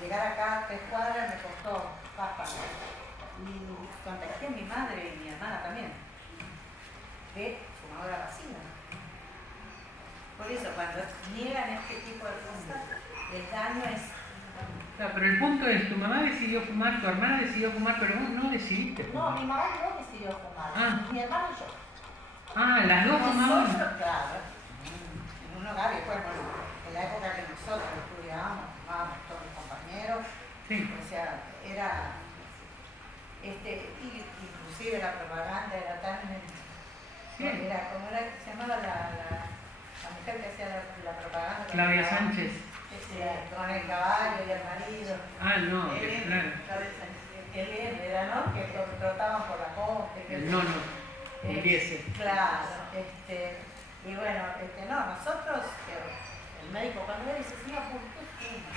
llegar acá a 3 cuadras me costó papas. Y contacté a mi madre y mi hermana también, que fumadora vacía. Por eso, cuando niegan este tipo de cosas, el daño es... Claro, pero el punto es, tu mamá decidió fumar, tu hermana decidió fumar, pero vos no decidiste fumar. No, mi mamá no decidió fumar, mi hermano y yo. Las dos fumaban. Nosotros, claro, en un hogar, y bueno, en la época que nosotros estudiábamos, fumábamos todos mis compañeros, Sí. o sea, era... inclusive la propaganda era tan... Era, ¿cómo era que se llamaba la mujer que hacía la propaganda? Claudia Sánchez. Con el caballo y el marido. No, claro. Él era, ¿no? Que trotaban por la costa. No, empiece. Claro, y bueno, no, nosotros, el médico cuando le dice, señor, ¿por qué fuma?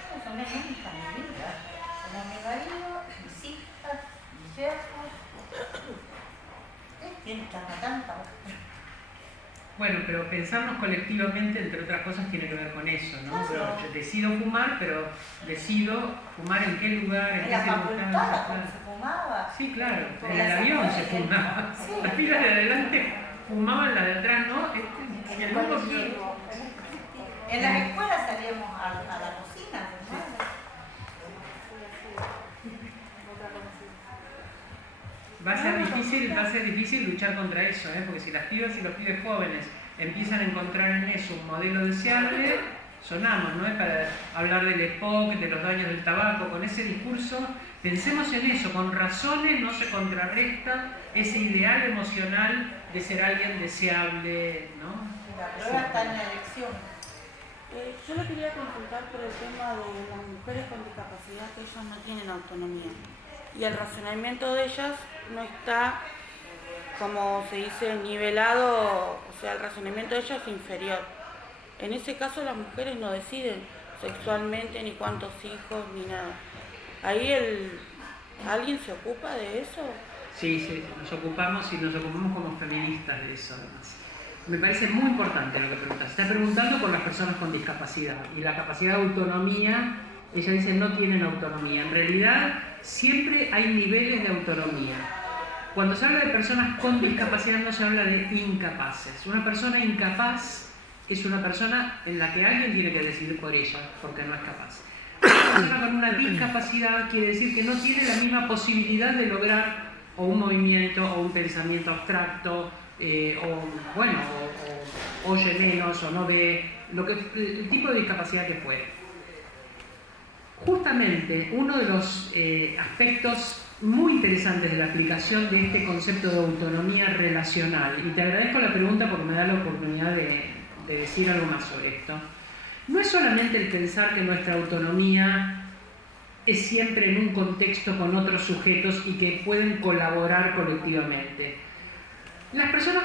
Yo no tomé nunca en mi vida. Como mi marido, mis hijas, mis yernos. ¿Quién está matando? Bueno, pero pensarnos colectivamente, entre otras cosas, tiene que ver con eso, ¿no? Claro. Pero yo decido fumar, pero decido fumar en qué lugar, en qué la facultad, circunstancias. cuando se fumaba. Sí, claro, Por en las el avión se escuelas, fumaba. sí. Las filas de adelante fumaban, las de atrás no. En el colectivo. En las escuelas salíamos a la cocina, ¿no? Va a ser difícil luchar contra eso, porque si las pibas y los pibes jóvenes empiezan a encontrar en eso un modelo deseable, sonamos, ¿no? Para hablar del EPOC, de los daños del tabaco, con ese discurso, pensemos en eso, con razones no se contrarresta ese ideal emocional de ser alguien deseable, ¿no? La prueba está en la elección. Yo le quería consultar por el tema de las mujeres con discapacidad, que ellas no tienen autonomía y el razonamiento de ellas no está, como se dice, nivelado, o sea, el razonamiento de ellas es inferior. En ese caso las mujeres no deciden sexualmente ni cuántos hijos ni nada. Ahí ¿alguien se ocupa de eso? Sí, nos ocupamos como feministas de eso además. Me parece muy importante lo que preguntas. Se está preguntando por las personas con discapacidad y la capacidad de autonomía, ella dice no tienen autonomía. En realidad siempre hay niveles de autonomía. Cuando se habla de personas con discapacidad no se habla de incapaces. Una persona incapaz es una persona en la que alguien tiene que decidir por ella porque no es capaz. Una persona con una discapacidad quiere decir que no tiene la misma posibilidad de lograr o un movimiento o un pensamiento abstracto, o oye menos o no ve, el tipo de discapacidad que fuere. Justamente uno de los aspectos muy interesantes de la aplicación de este concepto de autonomía relacional, y te agradezco la pregunta porque me da la oportunidad de decir algo más sobre esto, no es solamente el pensar que nuestra autonomía es siempre en un contexto con otros sujetos y que pueden colaborar colectivamente.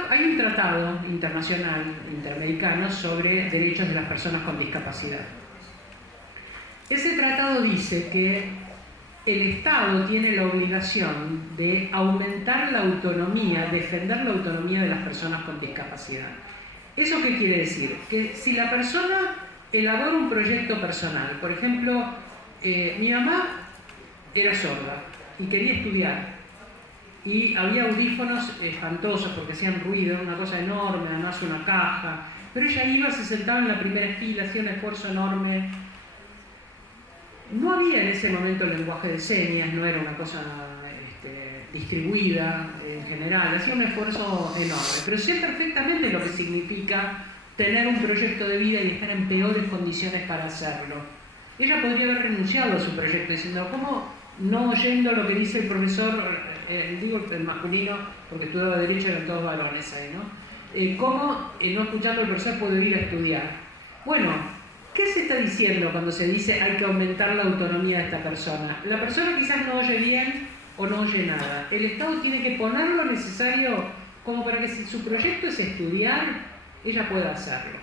Hay un tratado internacional, interamericano, sobre derechos de las personas con discapacidad. Ese tratado dice que el Estado tiene la obligación de aumentar la autonomía, defender la autonomía de las personas con discapacidad. ¿Eso qué quiere decir? Que si la persona elabora un proyecto personal, por ejemplo, mi mamá era sorda y quería estudiar y había audífonos espantosos porque hacían ruido, una cosa enorme, además una caja, pero ella iba, se sentaba en la primera fila, hacía un esfuerzo enorme. No había en ese momento lenguaje de señas, no era una cosa distribuida en general, hacía un esfuerzo enorme, pero sé perfectamente lo que significa tener un proyecto de vida y estar en peores condiciones para hacerlo. Ella podría haber renunciado a su proyecto diciendo, ¿cómo no oyendo lo que dice el profesor, digo el masculino, porque estudiaba Derecho, eran todos varones ahí, ¿no? ¿Cómo no escuchando al profesor puedo ir a estudiar? Bueno, ¿qué se está diciendo cuando se dice hay que aumentar la autonomía de esta persona? La persona quizás no oye bien o no oye nada. El Estado tiene que poner lo necesario como para que si su proyecto es estudiar, ella pueda hacerlo.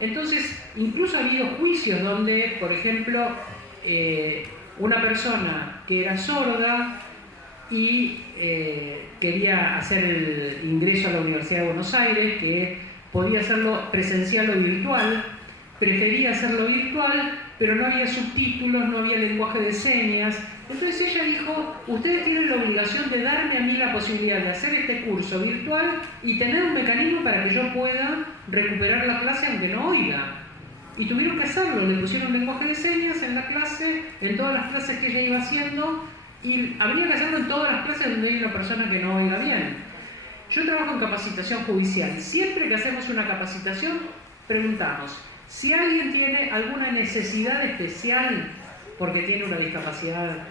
Entonces, incluso ha habido juicios donde, por ejemplo, una persona que era sorda y quería hacer el ingreso a la Universidad de Buenos Aires, que podía hacerlo presencial o virtual, prefería hacerlo virtual pero no había subtítulos, no había lenguaje de señas. Entonces ella dijo, ustedes tienen la obligación de darme a mí la posibilidad de hacer este curso virtual y tener un mecanismo para que yo pueda recuperar la clase aunque no oiga. Y tuvieron que hacerlo, le pusieron lenguaje de señas en la clase, en todas las clases que ella iba haciendo, y habría que hacerlo en todas las clases donde hay una persona que no oiga bien. Yo trabajo en capacitación judicial. Siempre que hacemos una capacitación, preguntamos, si alguien tiene alguna necesidad especial, porque tiene una discapacidad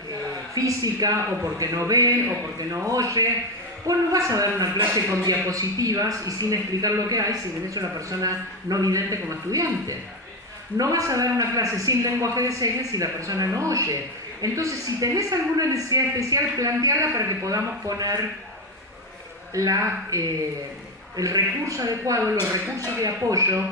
física, o porque no ve, o porque no oye, vos no vas a dar una clase con diapositivas y sin explicar lo que hay si tenés una persona no vidente como estudiante. No vas a dar una clase sin lenguaje de señas si la persona no oye. Entonces, si tenés alguna necesidad especial, planteala para que podamos poner el recurso adecuado, los recursos de apoyo.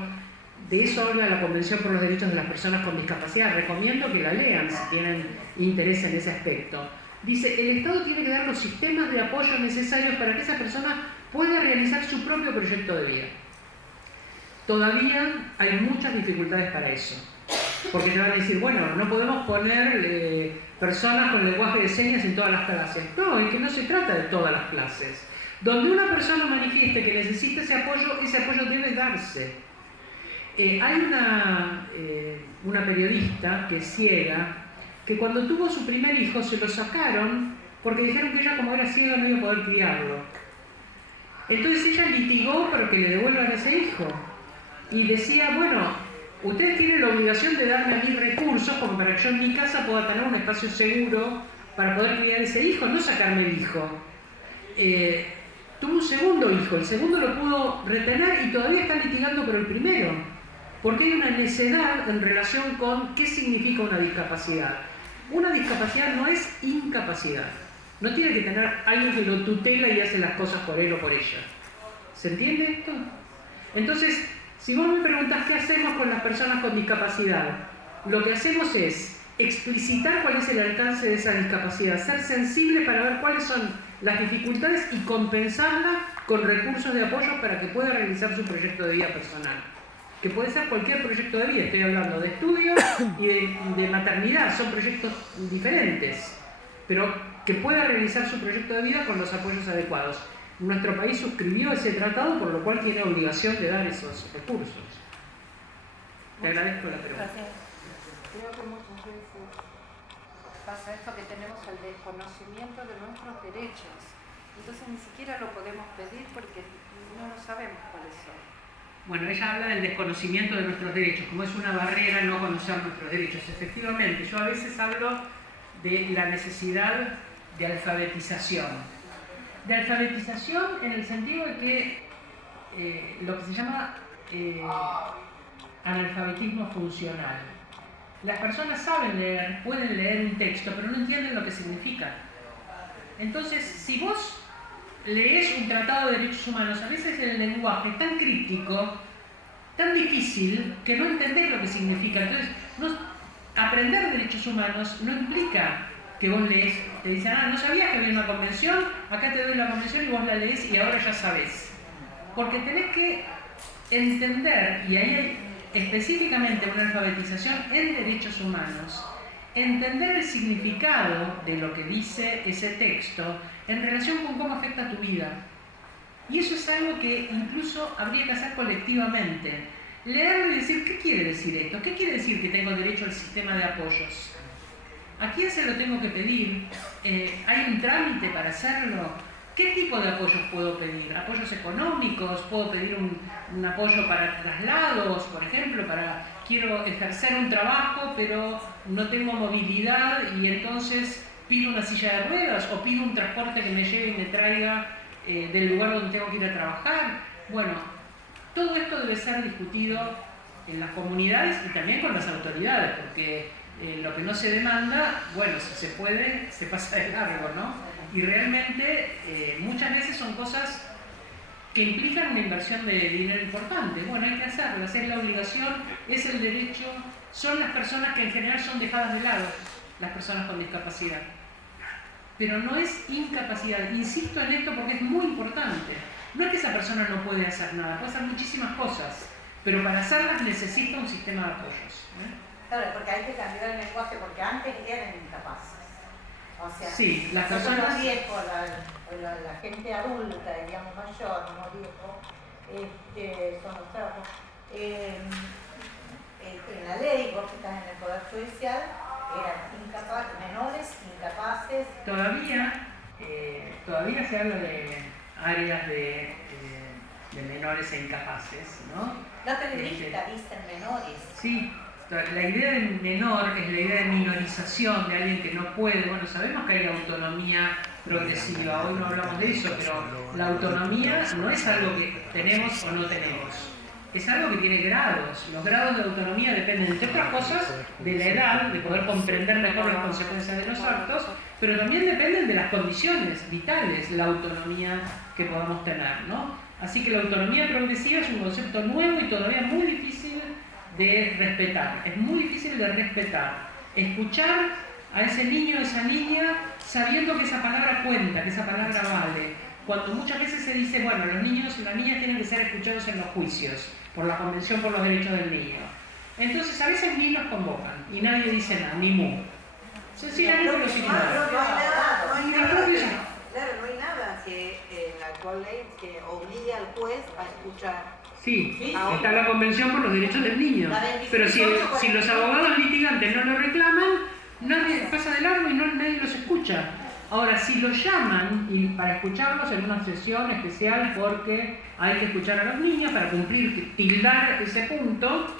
De eso habla la Convención por los Derechos de las Personas con Discapacidad. Recomiendo que la lean si tienen interés en ese aspecto. Dice, el Estado tiene que dar los sistemas de apoyo necesarios para que esa persona pueda realizar su propio proyecto de vida. Todavía hay muchas dificultades para eso. Porque te van a decir, bueno, no podemos poner personas con lenguaje de señas en todas las clases. No, es que no se trata de todas las clases. Donde una persona manifieste que necesita ese apoyo debe darse. Hay una periodista que es ciega, que cuando tuvo su primer hijo se lo sacaron porque dijeron que ella, como era ciega, no iba a poder criarlo. Entonces ella litigó para que le devuelvan ese hijo. Y decía, bueno, ustedes tienen la obligación de darme a mí recursos como para que yo en mi casa pueda tener un espacio seguro para poder criar ese hijo, no sacarme el hijo. Tuvo un segundo hijo, el segundo lo pudo retener y todavía está litigando por el primero, porque hay una necedad en relación con qué significa una discapacidad. Una discapacidad no es incapacidad, no tiene que tener alguien que lo tutela y hace las cosas por él o por ella. ¿Se entiende esto? Entonces, si vos me preguntás qué hacemos con las personas con discapacidad, lo que hacemos es explicitar cuál es el alcance de esa discapacidad, ser sensible para ver cuáles son las dificultades y compensarla con recursos de apoyo para que pueda realizar su proyecto de vida personal. Que puede ser cualquier proyecto de vida, estoy hablando de estudio y de maternidad, son proyectos diferentes, pero que pueda realizar su proyecto de vida con los apoyos adecuados. Nuestro país suscribió ese tratado, por lo cual tiene obligación de dar esos recursos. Te agradezco la pregunta. Gracias. Creo que muchas veces pasa esto que tenemos el desconocimiento de nuestros derechos. Entonces ni siquiera lo podemos pedir porque no lo sabemos cuáles son. Bueno, ella habla del desconocimiento de nuestros derechos, como es una barrera no conocer nuestros derechos. Efectivamente, yo a veces hablo de la necesidad de alfabetización. De alfabetización en el sentido de que lo que se llama analfabetismo funcional. Las personas saben leer, pueden leer un texto, pero no entienden lo que significa. Entonces, si vos lees un tratado de derechos humanos, a veces el lenguaje es tan críptico, tan difícil, que no entendés lo que significa. Entonces, aprender derechos humanos no implica que vos lees, te dicen, no sabías que había una convención, acá te doy la convención y vos la lees y ahora ya sabés. Porque tenés que entender, y ahí hay específicamente una alfabetización en derechos humanos, entender el significado de lo que dice ese texto en relación con cómo afecta tu vida. Y eso es algo que incluso habría que hacer colectivamente. Leerlo y decir, ¿qué quiere decir esto? ¿Qué quiere decir que tengo derecho al sistema de apoyos? ¿A quién se lo tengo que pedir? ¿Hay un trámite para hacerlo? ¿Qué tipo de apoyos puedo pedir? ¿Apoyos económicos? ¿Puedo pedir un apoyo para traslados, por ejemplo? Quiero ejercer un trabajo, pero no tengo movilidad y entonces pido una silla de ruedas o pido un transporte que me lleve y me traiga del lugar donde tengo que ir a trabajar. Bueno, todo esto debe ser discutido en las comunidades y también con las autoridades, porque lo que no se demanda, bueno, si se puede, se pasa de largo, ¿no? Y realmente muchas veces son cosas que implican una inversión de dinero importante. Bueno, hay que hacerlas, es la obligación, es el derecho, son las personas que en general son dejadas de lado, las personas con discapacidad. Pero no es incapacidad, insisto en esto porque es muy importante. No es que esa persona no puede hacer nada, puede hacer muchísimas cosas, pero para hacerlas necesita un sistema de apoyos. Claro, porque hay que cambiar el lenguaje, porque antes eran incapaces. O sea, sí, las nosotros personas... los viejos, la gente adulta, digamos mayor, no viejo, son los trapos. En la ley, vos que estás en el Poder Judicial, eran menores incapaces. Todavía se habla de áreas de menores e incapaces, ¿no? Los periodistas dicen menores. Sí, la idea de menor es la idea de minorización de alguien que no puede. Bueno, sabemos que hay autonomía progresiva, hoy no hablamos de eso, pero la autonomía no es algo que tenemos o no tenemos. Es algo que tiene grados. Los grados de autonomía dependen, entre otras cosas, de la edad, de poder comprender mejor las consecuencias de los actos, pero también dependen de las condiciones vitales, la autonomía que podamos tener, ¿no? Así que la autonomía progresiva es un concepto nuevo y todavía muy difícil de respetar. Es muy difícil de respetar. Escuchar a ese niño o esa niña sabiendo que esa palabra cuenta, que esa palabra vale. Cuando muchas veces se dice, bueno, los niños y las niñas tienen que ser escuchados en los juicios, por la Convención por los Derechos del Niño. Entonces a veces ni los convocan y nadie dice nada, ni mu. Sencillamente los ignoran. Claro, no hay nada que en la actual ley que obligue al juez a escuchar. Sí, está la Convención por los Derechos del Niño. Pero si los abogados litigantes no lo reclaman, nadie pasa de largo y nadie los escucha. Ahora, si los llaman para escucharlos en una sesión especial porque hay que escuchar a los niños para cumplir, tildar ese punto,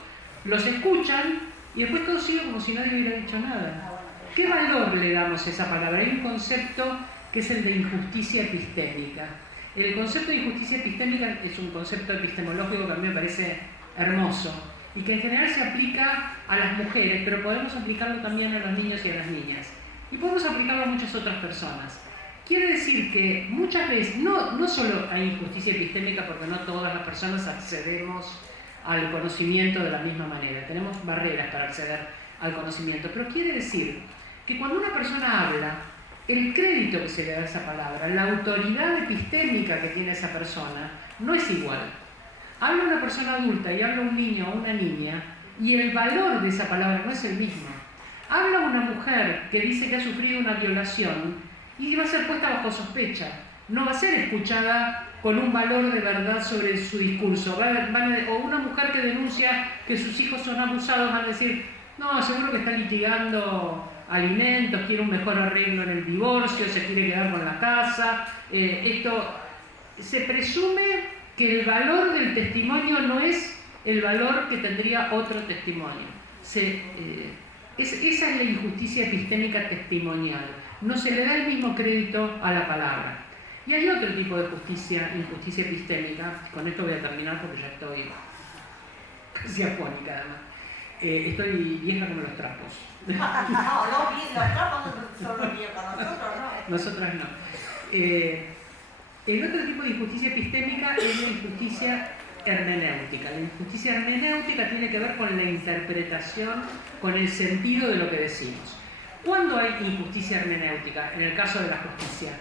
los escuchan y después todo sigue como si nadie hubiera dicho nada. ¿Qué valor le damos a esa palabra? Hay un concepto que es el de injusticia epistémica. El concepto de injusticia epistémica es un concepto epistemológico que a mí me parece hermoso y que en general se aplica a las mujeres, pero podemos aplicarlo también a los niños y a las niñas. Y podemos aplicarlo a muchas otras personas. Quiere decir que muchas veces, no solo hay injusticia epistémica porque no todas las personas accedemos al conocimiento de la misma manera, tenemos barreras para acceder al conocimiento, pero quiere decir que cuando una persona habla, el crédito que se le da a esa palabra, la autoridad epistémica que tiene esa persona, no es igual. Habla una persona adulta y habla un niño o una niña, y el valor de esa palabra no es el mismo. Habla una mujer que dice que ha sufrido una violación y va a ser puesta bajo sospecha. No va a ser escuchada con un valor de verdad sobre su discurso. O una mujer que denuncia que sus hijos son abusados van a decir, no, seguro que está litigando alimentos, quiere un mejor arreglo en el divorcio, se quiere quedar con la casa. Se presume que el valor del testimonio no es el valor que tendría otro testimonio. Esa es la injusticia epistémica testimonial. No se le da el mismo crédito a la palabra. Y hay otro tipo de injusticia epistémica. Con esto voy a terminar porque ya estoy casi afónica además. Estoy vieja como los trapos. No, los trapos son los viejos, nosotros no. Nosotras no. El otro tipo de injusticia epistémica es la injusticia hermenéutica. La injusticia hermenéutica tiene que ver con la interpretación, con el sentido de lo que decimos. ¿Cuándo hay injusticia hermenéutica? En el caso de la justicia.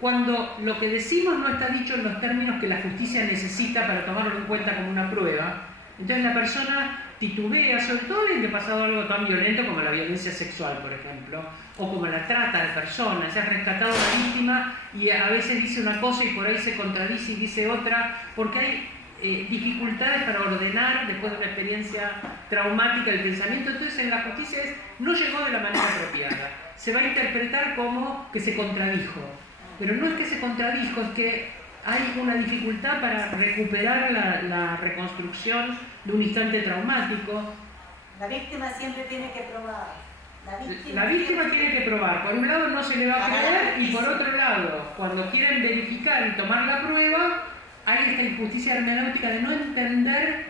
Cuando lo que decimos no está dicho en los términos que la justicia necesita para tomarlo en cuenta como una prueba, entonces la persona titubea, sobre todo en que ha pasado algo tan violento como la violencia sexual, por ejemplo, o como la trata de personas. Se ha rescatado a la víctima y a veces dice una cosa y por ahí se contradice y dice otra, porque hay dificultades para ordenar después de una experiencia traumática el pensamiento. Entonces en la justicia no llegó de la manera apropiada. Se va a interpretar como que se contradijo, pero no es que se contradijo, es que hay una dificultad para recuperar la reconstrucción de un instante traumático. La víctima siempre tiene que probar. La víctima tiene que probar. Por un lado no se le va a creer y por otro lado, cuando quieren verificar y tomar la prueba, hay esta injusticia hermenéutica de no entender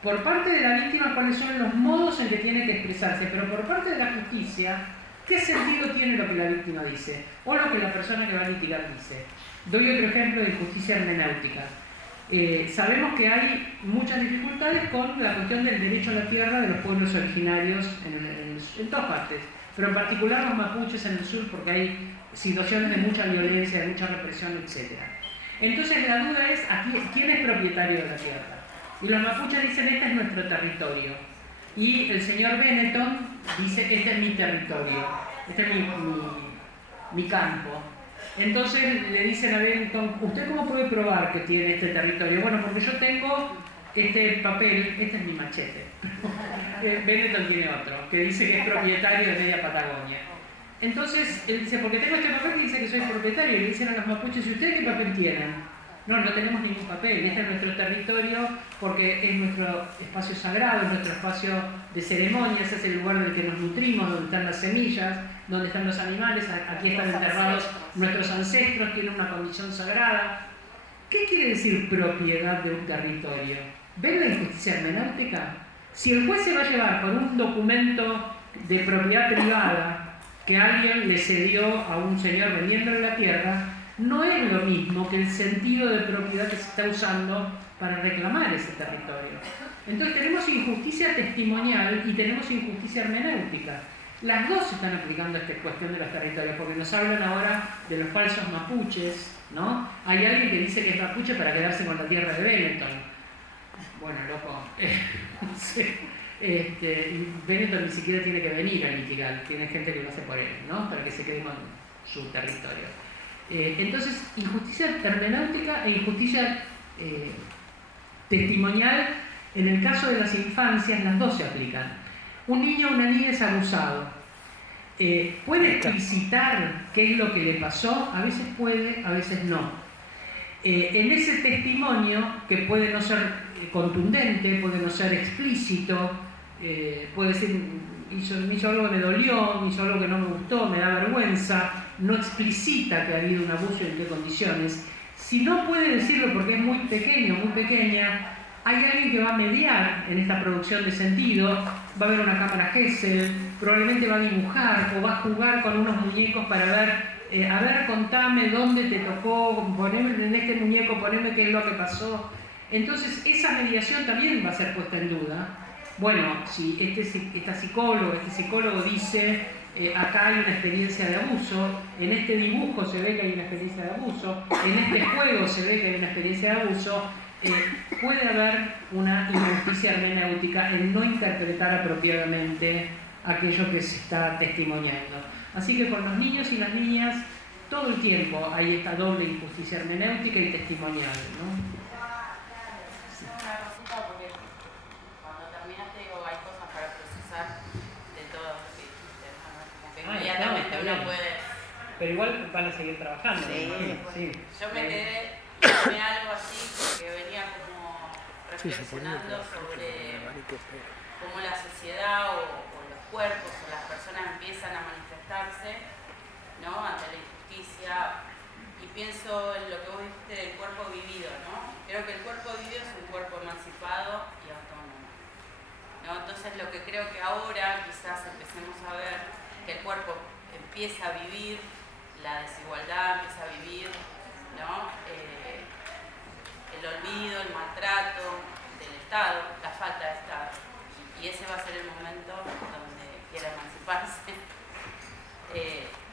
por parte de la víctima cuáles son los modos en que tiene que expresarse, pero por parte de la justicia, ¿qué sentido tiene lo que la víctima dice? O lo que la persona que va a litigar dice. Doy otro ejemplo de injusticia hermenéutica. Sabemos que hay muchas dificultades con la cuestión del derecho a la tierra de los pueblos originarios en todas partes, pero en particular los mapuches en el sur, porque hay situaciones de mucha violencia, de mucha represión, etc. Entonces la duda es, ¿quién es propietario de la tierra? Y los mapuches dicen, este es nuestro territorio. Y el señor Benetton dice, este es mi territorio, este es mi campo. Entonces le dicen a Benetton, ¿usted cómo puede probar que tiene este territorio? Bueno, porque yo tengo este papel, este es mi machete. Benetton tiene otro, que dice que es propietario de media Patagonia. Entonces él dice, porque tengo este papel que dice que soy propietario, y le dicen a los mapuches, ¿y ustedes qué papel tienen? No tenemos ningún papel, este es nuestro territorio porque es nuestro espacio sagrado, es nuestro espacio de ceremonias, es el lugar del que nos nutrimos, donde están las semillas, donde están los animales, aquí están enterrados nuestros ancestros, tienen una condición sagrada. ¿Qué quiere decir propiedad de un territorio? ¿Ven la injusticia hermenéutica? Si el juez se va a llevar por un documento de propiedad privada que alguien le cedió a un señor vendiéndole la tierra, no es lo mismo que el sentido de propiedad que se está usando para reclamar ese territorio. Entonces tenemos injusticia testimonial y tenemos injusticia hermenéutica. Las dos se están aplicando a esta cuestión de los territorios, porque nos hablan ahora de los falsos mapuches, ¿no? Hay alguien que dice que es mapuche para quedarse con la tierra de Benetton. Bueno, loco, no sé. Benetton ni siquiera tiene que venir a litigar, tiene gente que lo hace por él, ¿no? Para que se quede con su territorio. Entonces, injusticia hermenéutica e injusticia testimonial, en el caso de las infancias, las dos se aplican. Un niño o una niña es abusado. ¿Puede explicitar qué es lo que le pasó? A veces puede, a veces no. En ese testimonio, que puede no ser contundente, puede no ser explícito, puede ser, me hizo algo que me dolió, me hizo algo que no me gustó, me da vergüenza, no explicita que ha habido un abuso y en qué condiciones. Si no puede decirlo porque es muy pequeño, muy pequeña, hay alguien que va a mediar en esta producción de sentido, va a ver una cámara Gesell, probablemente va a dibujar o va a jugar con unos muñecos para ver, a ver, contame dónde te tocó, poneme en este muñeco, poneme qué es lo que pasó. Entonces esa mediación también va a ser puesta en duda. Bueno, si este psicólogo dice, acá hay una experiencia de abuso, en este dibujo se ve que hay una experiencia de abuso, en este juego se ve que hay una experiencia de abuso, puede haber una injusticia hermenéutica en no interpretar apropiadamente aquello que se está testimoniando. Así que con los niños y las niñas todo el tiempo hay esta doble injusticia hermenéutica y testimonial, ¿no? Inmediatamente uno puede. Pero igual van a seguir trabajando. Sí. Yo me quedé en algo así porque venía como reflexionando sobre cómo la sociedad o los cuerpos o las personas empiezan a manifestarse, ¿no?, ante la injusticia, y pienso en lo que vos dijiste del cuerpo vivido, ¿no? Creo que el cuerpo vivido es un cuerpo emancipado y autónomo, ¿no? Entonces lo que creo que ahora quizás empecemos a ver que el cuerpo empieza a vivir la desigualdad, empieza a vivir, ¿no?, el olvido, el maltrato del Estado, la falta de Estado. Y ese va a ser el momento donde quiera emanciparse.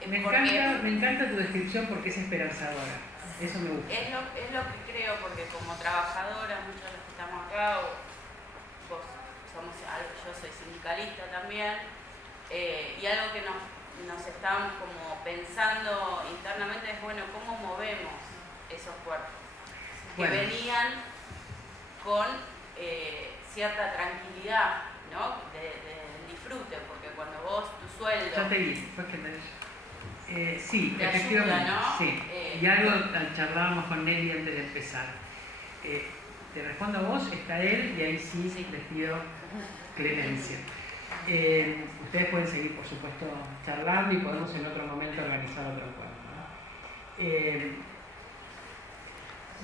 Me encanta tu descripción porque es esperanzadora. Eso me gusta. Es lo que creo, porque como trabajadora, muchos de los que estamos acá, yo soy sindicalista también, y algo que nos estamos como pensando internamente es, bueno, ¿cómo movemos esos cuerpos? Que venían con cierta tranquilidad, ¿no?, del disfrute, porque cuando vos tu sueldo... Ya te vi, después que me sí, te efectivamente, ayuda, ¿no? Sí. Y algo charlábamos con Nelly antes de empezar. Te respondo a vos, está él, y ahí sí les pido clemencia. Ustedes pueden seguir, por supuesto, charlando y podemos en otro momento organizar otro encuentro, ¿no?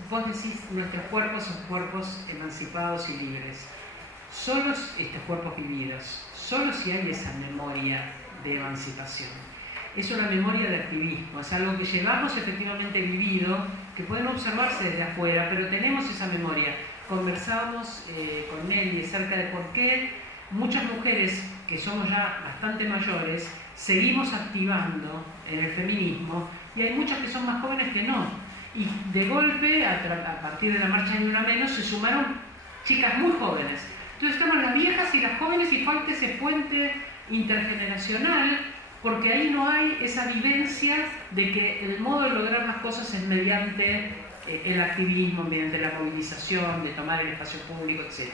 Vos decís, nuestros cuerpos son cuerpos emancipados y libres. Solo estos cuerpos vividos, solo si hay esa memoria de emancipación. Es una memoria de activismo, es algo que llevamos efectivamente vivido, que pueden observarse desde afuera, pero tenemos esa memoria. Conversábamos con Nelly acerca de por qué muchas mujeres que somos ya bastante mayores seguimos activando en el feminismo y hay muchas que son más jóvenes que no. Y de golpe, a partir de la marcha Ni Una Menos, se sumaron chicas muy jóvenes. Entonces estamos las viejas y las jóvenes y falta ese puente intergeneracional, porque ahí no hay esa vivencia de que el modo de lograr las cosas es mediante el activismo, mediante la movilización, de tomar el espacio público, etc.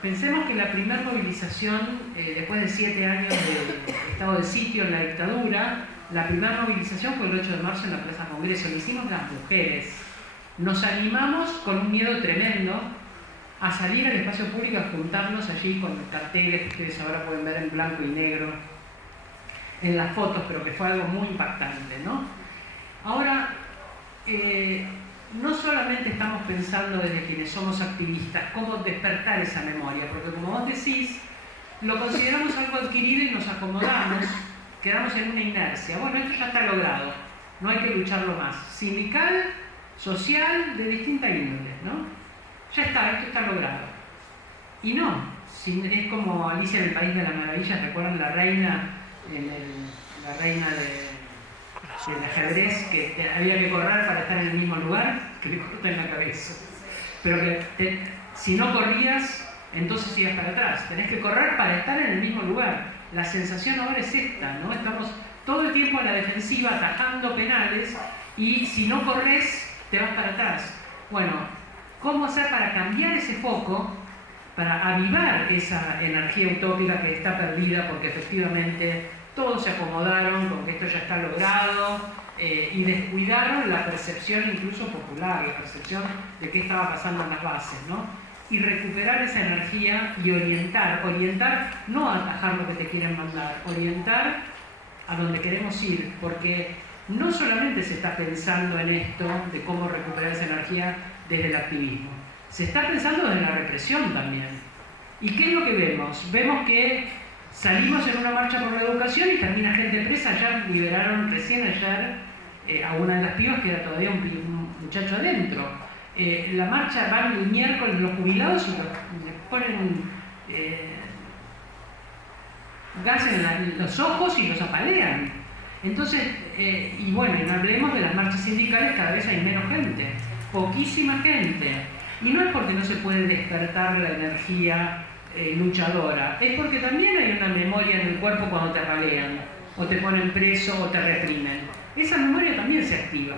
Pensemos que la primera movilización, después de 7 años de estado de sitio en la dictadura, la primera movilización fue el 8 de marzo en la Plaza Congreso, lo hicimos las mujeres. Nos animamos con un miedo tremendo a salir al espacio público, a juntarnos allí con carteles que ustedes ahora pueden ver en blanco y negro en las fotos, pero que fue algo muy impactante, ¿no? Ahora, no solamente estamos pensando desde quienes somos activistas cómo despertar esa memoria, porque como vos decís, lo consideramos algo adquirido y nos acomodamos, quedamos en una inercia. Bueno, esto ya está logrado, no hay que lucharlo más. Sindical, social, de distinta índole, ¿no? Ya está, esto está logrado. Y no, es como Alicia en el País de las Maravillas, ¿recuerdan la reina, la reina del ajedrez, que había que correr para estar en el mismo lugar, que le cortan la cabeza? Pero que si no corrías, entonces ibas para atrás. Tenés que correr para estar en el mismo lugar. La sensación ahora es esta, ¿no? Estamos todo el tiempo a la defensiva, atajando penales, y si no corres, te vas para atrás. Bueno, ¿cómo hacer para cambiar ese foco, para avivar esa energía utópica que está perdida porque efectivamente todos se acomodaron con que esto ya está logrado y descuidaron la percepción incluso popular, la percepción de qué estaba pasando en las bases, ¿no? Y recuperar esa energía y orientar no a atajar lo que te quieren mandar, orientar a donde queremos ir, porque no solamente se está pensando en esto de cómo recuperar esa energía desde el activismo, se está pensando desde la represión también. ¿Y qué es lo que vemos? Vemos que salimos en una marcha por la educación y termina gente presa. Ya liberaron recién ayer a una de las pibas que era todavía un muchacho adentro. La marcha van el miércoles los jubilados y les ponen gas en los ojos y los apalean. Entonces, y bueno, no hablemos de las marchas sindicales, cada vez hay menos gente, poquísima gente. Y no es porque no se puede despertar la energía luchadora, es porque también hay una memoria en el cuerpo cuando te ralean, o te ponen preso, o te reprimen. Esa memoria también se activa.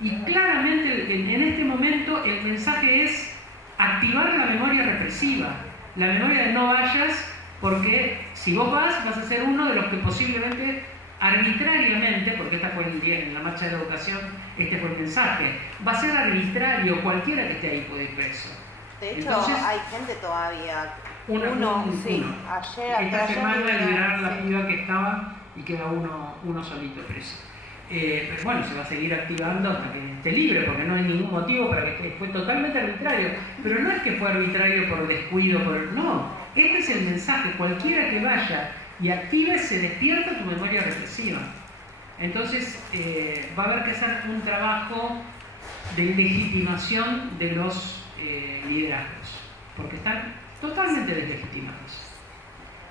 Y claramente en este momento el mensaje es activar la memoria represiva, la memoria de no vayas, porque si vos vas a ser uno de los que posiblemente arbitrariamente, porque esta fue el día en la marcha de la educación, este fue el mensaje, va a ser arbitrario, cualquiera que esté ahí puede ir preso. De hecho, entonces, hay gente todavía. uno. Ayer, esta semana liberaron la sí. piba que estaba y queda uno solito preso. Pero bueno, se va a seguir activando hasta que esté libre, porque no hay ningún motivo para que esté. Fue totalmente arbitrario. Pero no es que fue arbitrario por descuido, no. Este es el mensaje. Cualquiera que vaya y active, se despierta tu memoria represiva. Entonces, va a haber que hacer un trabajo de legitimación de los liderazgos, porque están totalmente deslegitimados.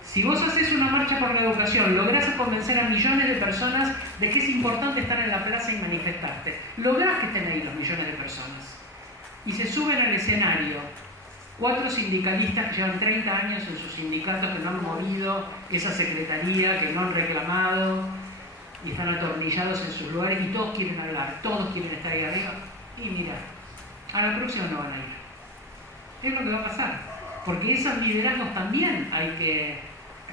Si vos haces una marcha por la educación, lográs convencer a millones de personas de que es importante estar en la plaza y manifestarte, lográs que estén ahí los millones de personas. Y se suben al escenario 4 sindicalistas que llevan 30 años en sus sindicatos, que no han movido esa secretaría, que no han reclamado y están atornillados en sus lugares, y todos quieren hablar, todos quieren estar ahí arriba. Y mira, a la próxima no van a ir. Es lo que va a pasar, porque esos liderazgos también hay que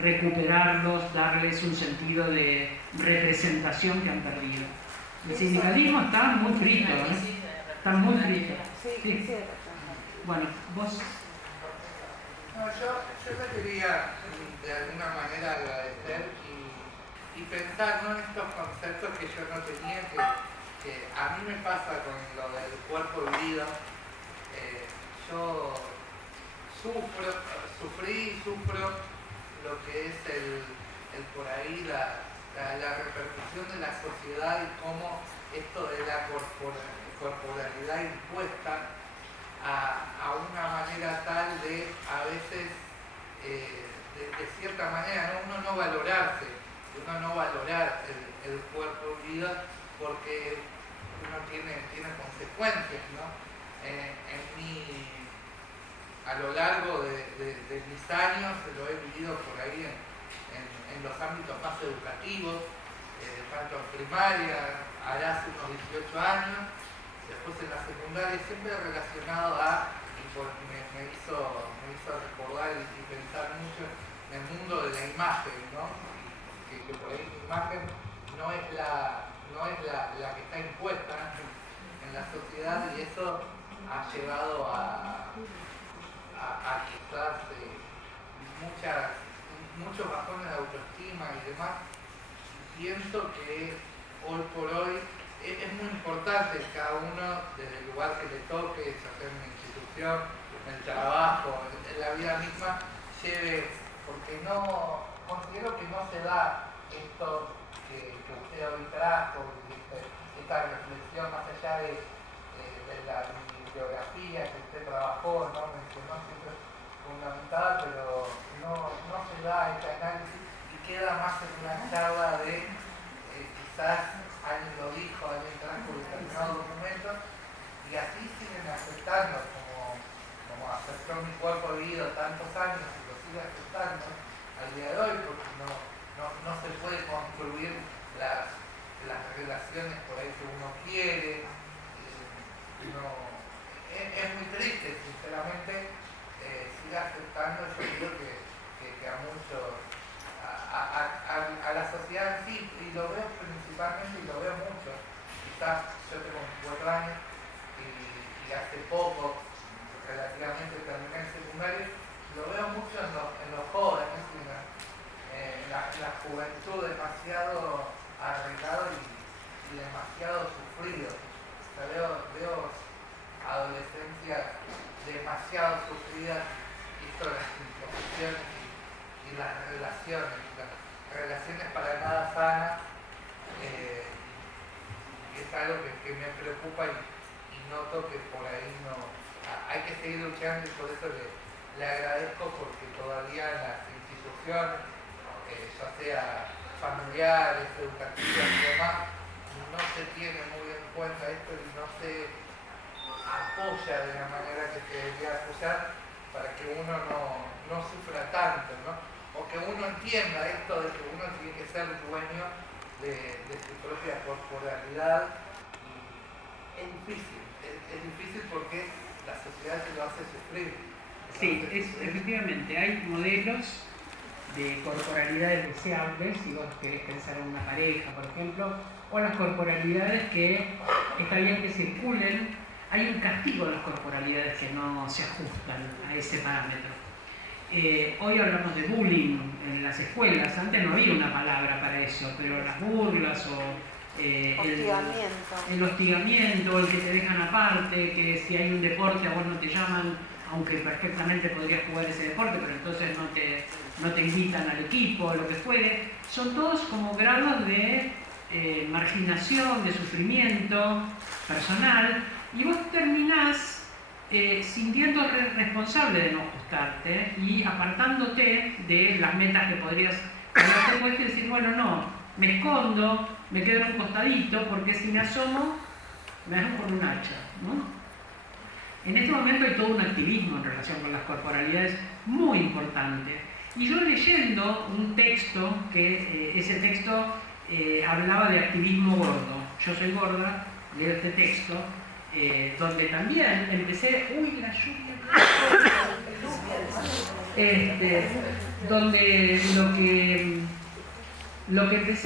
recuperarlos, darles un sentido de representación que han perdido. El sindicalismo está muy frito, está muy frito. Sí. Bueno, vos. No, yo le quería de alguna manera agradecer y pensar, ¿no?, en estos conceptos que yo no tenía, que a mí me pasa con lo del cuerpo herido. Yo sufrí y sufro lo que es el por ahí la repercusión de la sociedad y cómo esto de la corporalidad impuesta a una manera tal de a veces de cierta manera, ¿no?, uno no valorarse, uno no valorar el cuerpo herido porque uno tiene consecuencias, ¿no? En a lo largo de mis años lo he vivido por ahí en los ámbitos más educativos, tanto en primaria, allá hace unos 18 años, después en la secundaria, siempre relacionado a, y me hizo recordar y pensar mucho en el mundo de la imagen, ¿no? Que por ahí la imagen no es la que está impuesta en la sociedad, y eso ha llevado a quizás muchos bajones de autoestima y demás. Pienso que hoy por hoy es muy importante que cada uno, desde el lugar que le toque, ya sea en una institución, en el trabajo, en la vida misma, lleve, porque considero que no se da esto que usted hoy trajo, esta reflexión más allá de la bibliografía que usted trabajó, ¿no? Mencionó siempre fundamental, pero no se da este análisis y queda más en una charla de quizás alguien lo dijo, alguien trajo determinados documentos, y así siguen aceptando como aceptó mi cuerpo vivido tantos años y lo sigue aceptando al día de hoy, porque no se puede construir las relaciones por ahí que uno quiere. Es muy triste, sinceramente, sigue aceptando. Yo creo que a muchos, a la sociedad en sí, y lo veo principalmente, y lo veo mucho. Quizás yo tengo 24 años y hace poco, relativamente, terminé el secundario, lo veo mucho en los jóvenes, en la juventud, demasiado arreglado y demasiado sufrido. O sea, veo adolescencias demasiado sufridas, y esto de las imposiciones y las relaciones para nada sanas, es algo que me preocupa, y noto que por ahí hay que seguir luchando, y por eso le agradezco, porque todavía en las instituciones, ya sea familiares, educativas y demás, no se tiene muy en cuenta esto y no se apoya de la manera que se debería apoyar, para que uno no sufra tanto, ¿no? O que uno entienda esto de que uno tiene que ser dueño de su propia corporalidad. Y es difícil porque la sociedad te lo hace sufrir. Sí, efectivamente, hay modelos de corporalidades deseables, si vos querés pensar en una pareja, por ejemplo, o las corporalidades que está bien que circulen. Hay un castigo a las corporalidades que no se ajustan a ese parámetro. Hoy hablamos de bullying en las escuelas. Antes no había una palabra para eso, pero las burlas o el hostigamiento, el que te dejan aparte, que si hay un deporte a vos no te llaman, aunque perfectamente podrías jugar ese deporte, pero entonces no te invitan al equipo, lo que fuere. Son todos como grados de marginación, de sufrimiento personal, y vos terminás sintiéndote responsable de no ajustarte y apartándote de las metas que podrías haberte puesto, y decir, bueno, no, me escondo, me quedo en un costadito, porque si me asomo, me dan con un hacha, ¿no? En este momento hay todo un activismo en relación con las corporalidades muy importante. Y yo leyendo un texto, que ese texto hablaba de activismo gordo. Yo soy gorda, leo este texto, donde también empecé, uy, la lluvia, donde lo que empecé